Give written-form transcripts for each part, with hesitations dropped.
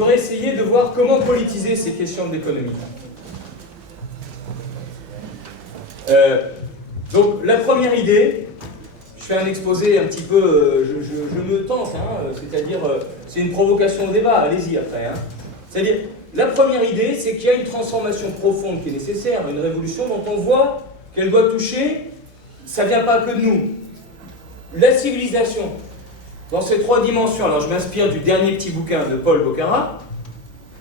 voudrais essayer de voir comment politiser ces questions de l'économie. Donc, la première idée, je fais un exposé un petit peu, je me tente, hein, c'est-à-dire, c'est une provocation au débat, allez-y après. Hein. C'est-à-dire, la première idée, c'est qu'il y a une transformation profonde qui est nécessaire, une révolution dont on voit qu'elle doit toucher, ça ne vient pas que de nous. La civilisation, dans ces trois dimensions, alors je m'inspire du dernier petit bouquin de Paul Boccara,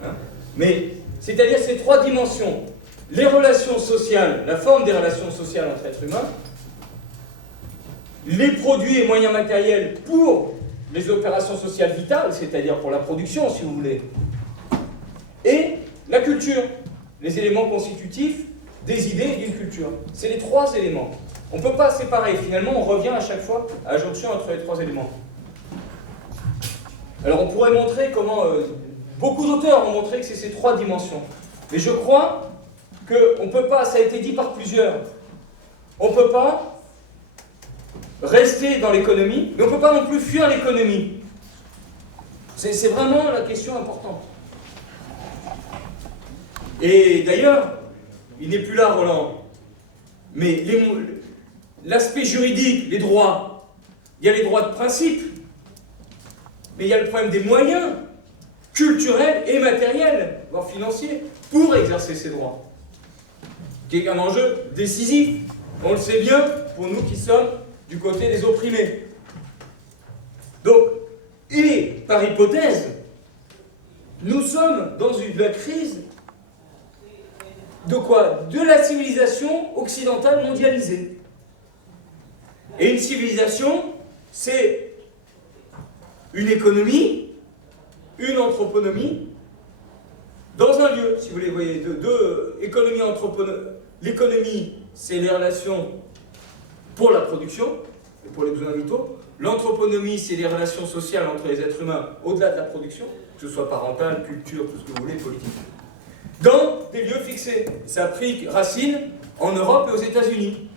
hein, mais c'est-à-dire ces trois dimensions, les relations sociales, la forme des relations sociales entre êtres humains, les produits et moyens matériels pour les opérations sociales vitales, c'est-à-dire pour la production, si vous voulez, et la culture, les éléments constitutifs des idées et d'une culture. C'est les trois éléments. On ne peut pas séparer. Finalement, on revient à chaque fois à la jonction entre les trois éléments. Alors, on pourrait montrer comment... beaucoup d'auteurs ont montré que c'est ces trois dimensions. Mais je crois qu'on ne peut pas, ça a été dit par plusieurs, on ne peut pas rester dans l'économie, mais on ne peut pas non plus fuir l'économie. C'est vraiment la question importante. Et d'ailleurs, il n'est plus là, Roland, mais l'aspect juridique, les droits, il y a les droits de principe, mais il y a le problème des moyens culturels et matériels, voire financiers, pour exercer ces droits, qui est un enjeu décisif. On le sait bien pour nous qui sommes du côté des opprimés. Donc, et par hypothèse, nous sommes dans la crise de quoi? De la civilisation occidentale mondialisée. Et une civilisation, c'est une économie, une anthroponomie, dans un lieu, si vous voulez, voyez, économie, anthroponomie. L'économie, c'est les relations pour la production et pour les besoins vitaux. L'anthroponomie, c'est les relations sociales entre les êtres humains au-delà de la production, que ce soit parentale, culture, tout ce que vous voulez, politique. Dans des lieux fixés. Ça a pris racine en Europe et aux États-Unis.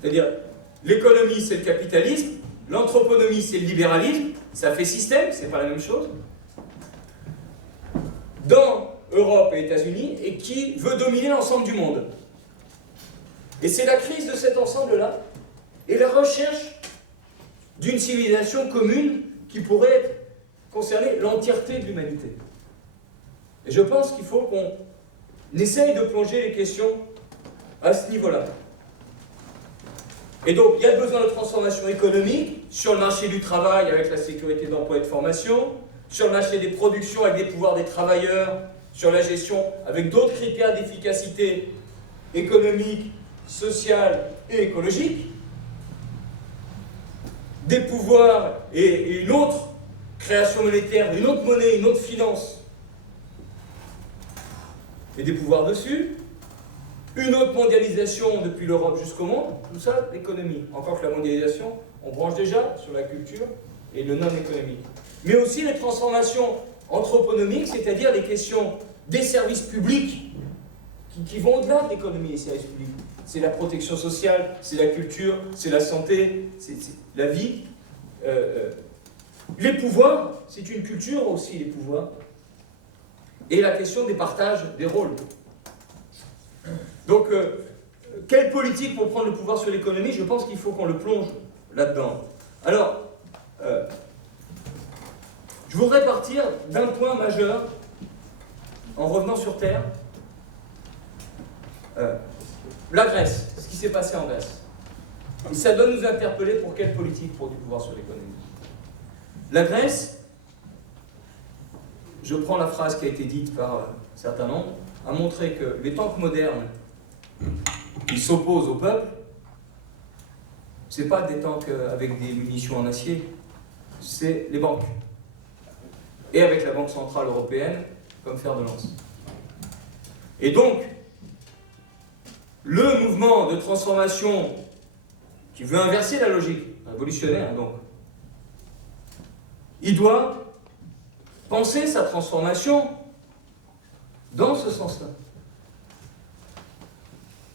C'est-à-dire, l'économie, c'est le capitalisme, l'anthroponomie, c'est le libéralisme, ça fait système, c'est pas la même chose. Dans Europe et États-Unis, et qui veut dominer l'ensemble du monde. Et c'est la crise de cet ensemble-là, et la recherche d'une civilisation commune qui pourrait concerner l'entièreté de l'humanité. Et je pense qu'il faut qu'on essaye de plonger les questions à ce niveau-là. Et donc, il y a besoin de transformation économique sur le marché du travail avec la sécurité d'emploi et de formation, sur le marché des productions avec des pouvoirs des travailleurs, sur la gestion avec d'autres critères d'efficacité économique, sociale et écologique, des pouvoirs et une autre création monétaire, une autre monnaie, une autre finance, et des pouvoirs dessus, une autre mondialisation depuis l'Europe jusqu'au monde, tout ça, l'économie. Encore que la mondialisation, on branche déjà sur la culture et le non-économique. Mais aussi les transformations anthroponomiques, c'est-à-dire les questions des services publics qui vont au-delà de l'économie et des services publics. C'est la protection sociale, c'est la culture, c'est la santé, c'est la vie. Les pouvoirs, c'est une culture aussi, les pouvoirs. Et la question des partages des rôles. Donc, quelle politique pour prendre le pouvoir sur l'économie? Je pense qu'il faut qu'on le plonge là-dedans. Alors, je voudrais partir d'un point majeur, en revenant sur Terre. La Grèce, ce qui s'est passé en Grèce. Et ça doit nous interpeller pour quelle politique pour du pouvoir sur l'économie. La Grèce, je prends la phrase qui a été dite par un certain nombre, a montré que les tanks modernes qui s'opposent au peuple, c'est pas des tanks avec des munitions en acier, c'est les banques. Et avec la Banque Centrale Européenne comme fer de lance. Et donc, le mouvement de transformation qui veut inverser la logique révolutionnaire, donc, il doit penser sa transformation dans ce sens-là.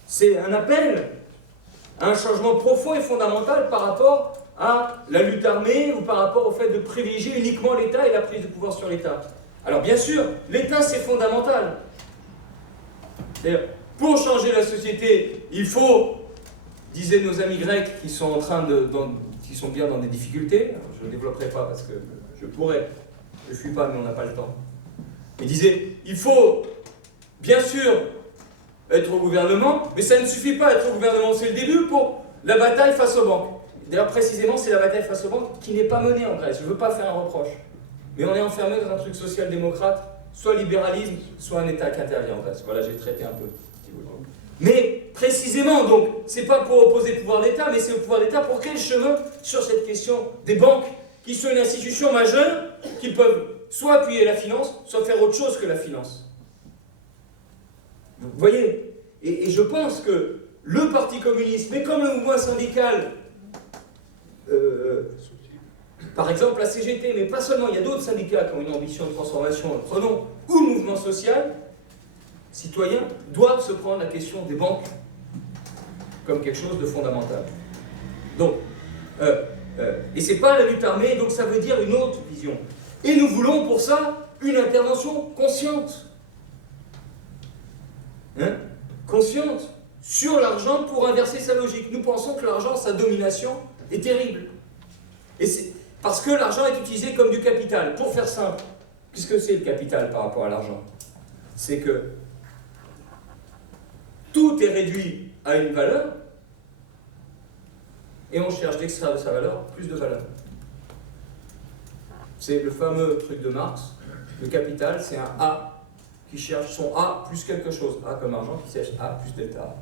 C'est un appel à un changement profond et fondamental par rapport à la lutte armée ou par rapport au fait de privilégier uniquement l'État et la prise de pouvoir sur l'État. Alors bien sûr, l'État c'est fondamental. C'est-à-dire, pour changer la société, il faut, disaient nos amis grecs qui sont qui sont bien dans des difficultés, alors je ne développerai pas parce que je pourrais, je ne fuis pas mais on n'a pas le temps. Ils disaient, il faut bien sûr être au gouvernement, mais ça ne suffit pas d'être au gouvernement, c'est le début pour la bataille face aux banques. D'ailleurs précisément c'est la bataille face aux banques qui n'est pas menée en Grèce, je ne veux pas faire un reproche. Mais on est enfermé dans un truc social-démocrate, soit libéralisme, soit un État qui intervient en Grèce. Voilà, j'ai traité un peu. Mais précisément, donc, c'est pas pour opposer le pouvoir d'État, mais c'est le pouvoir d'État pour quel chemin sur cette question des banques, qui sont une institution majeure, qui peuvent soit appuyer la finance, soit faire autre chose que la finance. Vous voyez, et je pense que le Parti communiste, mais comme le mouvement syndical, par exemple la CGT, mais pas seulement, il y a d'autres syndicats qui ont une ambition de transformation, prenons, ou le mouvement social, citoyens, doivent se prendre la question des banques comme quelque chose de fondamental. Donc, et c'est pas la lutte armée, donc ça veut dire une autre vision. Et nous voulons pour ça une intervention consciente. Hein? Consciente sur l'argent pour inverser sa logique. Nous pensons que l'argent, sa domination, est terrible. Et c'est parce que l'argent est utilisé comme du capital. Pour faire simple, qu'est-ce que c'est le capital par rapport à l'argent? C'est que tout est réduit à une valeur et on cherche d'extraire de sa valeur plus de valeur. C'est le fameux truc de Marx. Le capital, c'est un A qui cherche son A plus quelque chose. A comme argent qui cherche A plus delta A.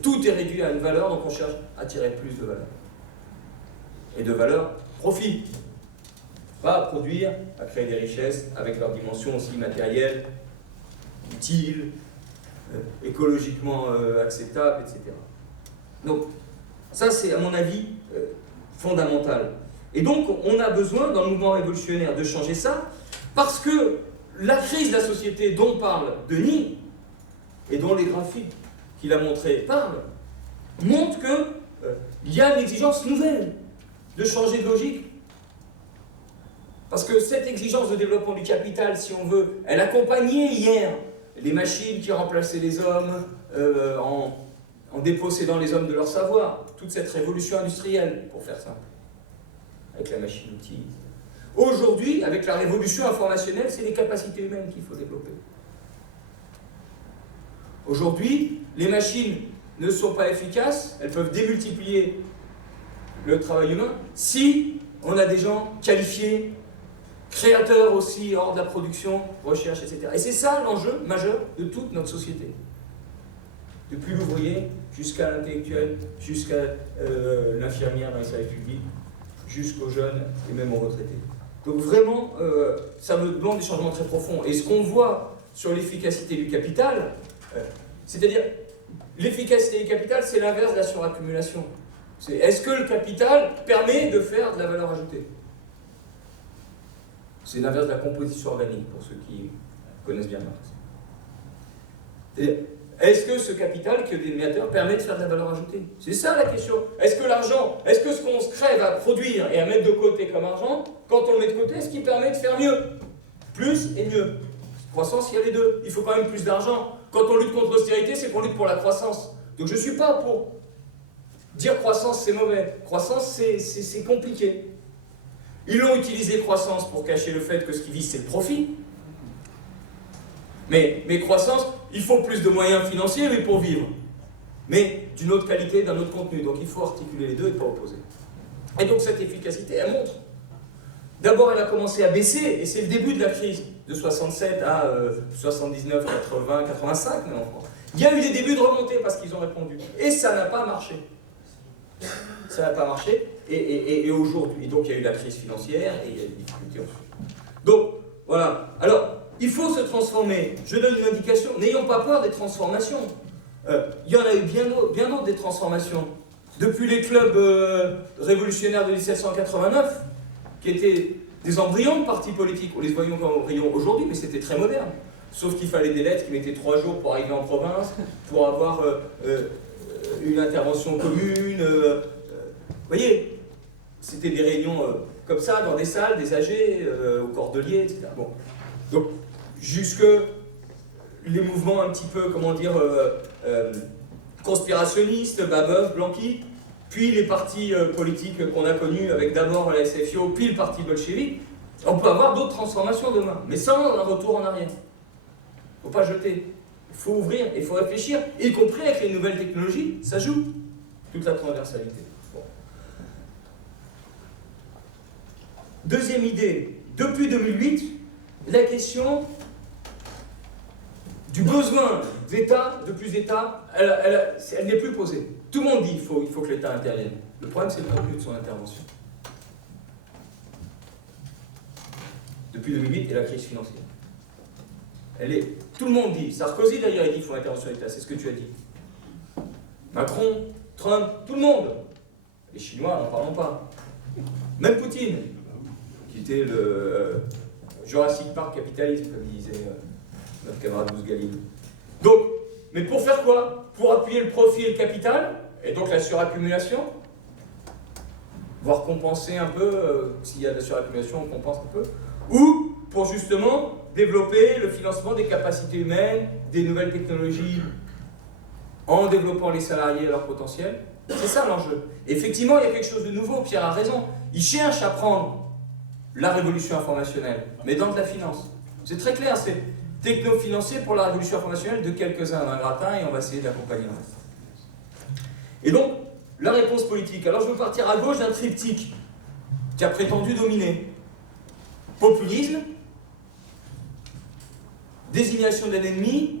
Tout est réduit à une valeur, donc on cherche à tirer plus de valeur. Et de valeur, profit. Pas à produire, à créer des richesses avec leur dimension aussi matérielle, utile, écologiquement acceptable, etc. Donc, ça c'est à mon avis fondamental. Et donc, on a besoin, dans le mouvement révolutionnaire, de changer ça, parce que la crise de la société dont parle Denis, et dont les graphiques qu'il a montrés parlent, montrent qu'il y a une exigence nouvelle de changer de logique. Parce que cette exigence de développement du capital, si on veut, elle accompagnait hier les machines qui remplaçaient les hommes en dépossédant les hommes de leur savoir. Toute cette révolution industrielle, pour faire simple, avec la machine-outil. Aujourd'hui, avec la révolution informationnelle, c'est les capacités humaines qu'il faut développer. Aujourd'hui, les machines ne sont pas efficaces, elles peuvent démultiplier le travail humain si on a des gens qualifiés, créateurs aussi hors de la production, recherche, etc. Et c'est ça l'enjeu majeur de toute notre société. Depuis l'ouvrier jusqu'à l'intellectuel, jusqu'à l'infirmière dans les services publics, jusqu'aux jeunes et même aux retraités. Donc vraiment, ça me demande des changements très profonds. Et ce qu'on voit sur l'efficacité du capital, c'est-à-dire l'efficacité du capital, c'est l'inverse de la suraccumulation. C'est est-ce que le capital permet de faire de la valeur ajoutée? C'est l'inverse de la composition organique, pour ceux qui connaissent bien Marx. Est-ce que ce capital qui est dénominateur permet de faire de la valeur ajoutée? C'est ça la question. Est-ce que l'argent, est-ce que ce qu'on se crève à produire et à mettre de côté comme argent, quand on le met de côté, est-ce qu'il permet de faire mieux? Plus et mieux. Croissance, il y a les deux. Il faut quand même plus d'argent. Quand on lutte contre l'austérité, c'est qu'on lutte pour la croissance. Donc je ne suis pas pour dire croissance, c'est mauvais. Croissance, c'est compliqué. Ils l'ont utilisé croissance pour cacher le fait que ce qui vise, c'est le profit. Mais croissance, il faut plus de moyens financiers, mais pour vivre. Mais d'une autre qualité, d'un autre contenu. Donc il faut articuler les deux et pas opposer. Et donc cette efficacité, elle montre. D'abord, elle a commencé à baisser, et c'est le début de la crise, de 67 à 79, 80, 85, même en France. Il y a eu des débuts de remontée parce qu'ils ont répondu. Et ça n'a pas marché. Ça n'a pas marché. Et aujourd'hui, donc il y a eu la crise financière et il y a des difficultés ensuite. Donc, voilà. Alors, il faut se transformer. Je donne une indication. N'ayons pas peur des transformations. Il y en a eu bien d'autres des transformations. Depuis les clubs révolutionnaires de 1789, qui étaient des embryons de partis politiques. On les voyait comme embryons aujourd'hui, mais c'était très moderne. Sauf qu'il fallait des lettres qui mettaient 3 jours pour arriver en province, pour avoir une intervention commune. Vous voyez, c'était des réunions comme ça, dans des salles, des AG, aux Cordeliers, etc. Bon. Donc, jusque les mouvements un petit peu, comment dire, conspirationnistes, Babeuf, Blanqui, puis les partis politiques qu'on a connus avec d'abord la SFIO, puis le parti bolchevique, on peut avoir d'autres transformations demain, mais sans un retour en arrière. Il ne faut pas jeter. Il faut ouvrir, il faut réfléchir, y compris avec les nouvelles technologies, ça joue. Toute la transversalité. Bon. Deuxième idée, depuis 2008, la question du besoin d'État, de plus d'État, elle n'est plus posée. Tout le monde dit qu'il faut que l'État intervienne. Le problème, c'est le contenu de son intervention. Depuis 2008 et la crise financière. Tout le monde dit, Sarkozy d'ailleurs, il dit qu'il faut intervention d'État, c'est ce que tu as dit. Macron, Trump, tout le monde. Les Chinois, n'en parlons pas. Même Poutine, qui était le Jurassic Park capitalisme, comme disait notre camarade Bouzgalil. Donc, mais pour faire quoi? Pour appuyer le profit et le capital, et donc la suraccumulation, voire compenser un peu, s'il y a de la suraccumulation, on compense un peu, ou pour justement développer le financement des capacités humaines, des nouvelles technologies, en développant les salariés à leur potentiel. C'est ça l'enjeu. Effectivement, il y a quelque chose de nouveau, Pierre a raison. Il cherche à prendre la révolution informationnelle, mais dans de la finance. C'est très clair, c'est techno-financier pour la révolution informationnelle de quelques-uns d'un gratin, et on va essayer d'accompagner le reste. Et donc, la réponse politique. Alors je veux partir à gauche d'un triptyque qui a prétendu dominer. Populisme, désignation d'un ennemi,